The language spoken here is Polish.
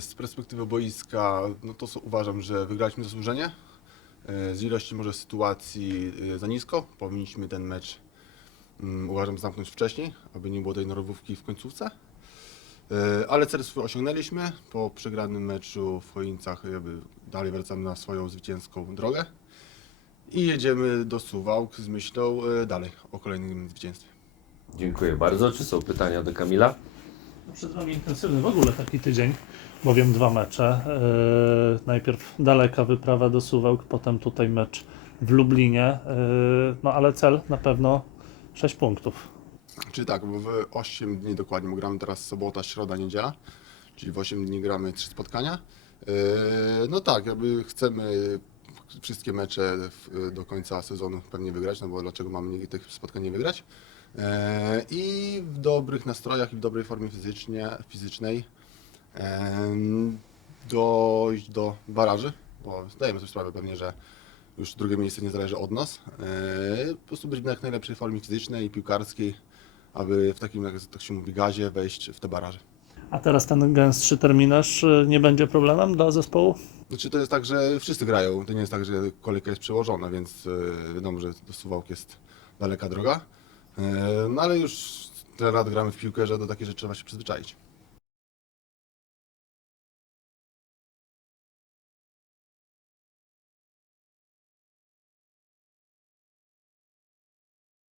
Z perspektywy boiska, no to so- uważam, że wygraliśmy zasłużenie. E, Z ilości może sytuacji e, za nisko. Powinniśmy ten mecz, mm, uważam, zamknąć wcześniej, aby nie było tej nerwówki w końcówce. E, Ale cel swój osiągnęliśmy. Po przegranym meczu w Chojnicach jakby dalej wracamy na swoją zwycięską drogę. I jedziemy do Suwałk z myślą dalej o kolejnym zwycięstwie. Dziękuję bardzo. Czy są pytania do Kamila? Przed Wami intensywny w ogóle taki tydzień, bowiem dwa mecze. Yy, najpierw daleka wyprawa do Suwałk, potem tutaj mecz w Lublinie. Yy, no ale cel na pewno 6 punktów. Czyli tak, bo w 8 dni dokładnie, gramy teraz sobota, środa, niedziela, czyli w 8 dni gramy 3 spotkania. Yy, No tak, jakby chcemy wszystkie mecze do końca sezonu pewnie wygrać, no bo dlaczego mamy tych spotkań nie wygrać. Yy, I w dobrych nastrojach i w dobrej formie fizycznie, fizycznej dojść do baraży, bo zdajemy sobie sprawę pewnie, że już drugie miejsce nie zależy od nas. Yy, Po prostu być w jak najlepszej formie fizycznej i piłkarskiej, aby w takim, jak tak się mówi, gazie wejść w te baraże. A teraz ten gęstszy terminarz yy, nie będzie problemem dla zespołu? Znaczy to jest tak, że wszyscy grają, to nie jest tak, że kolejka jest przełożona, więc wiadomo, że do Suwałk jest daleka droga. Yy, No ale już tyle lat gramy w piłkę, że do takich rzeczy trzeba się przyzwyczaić.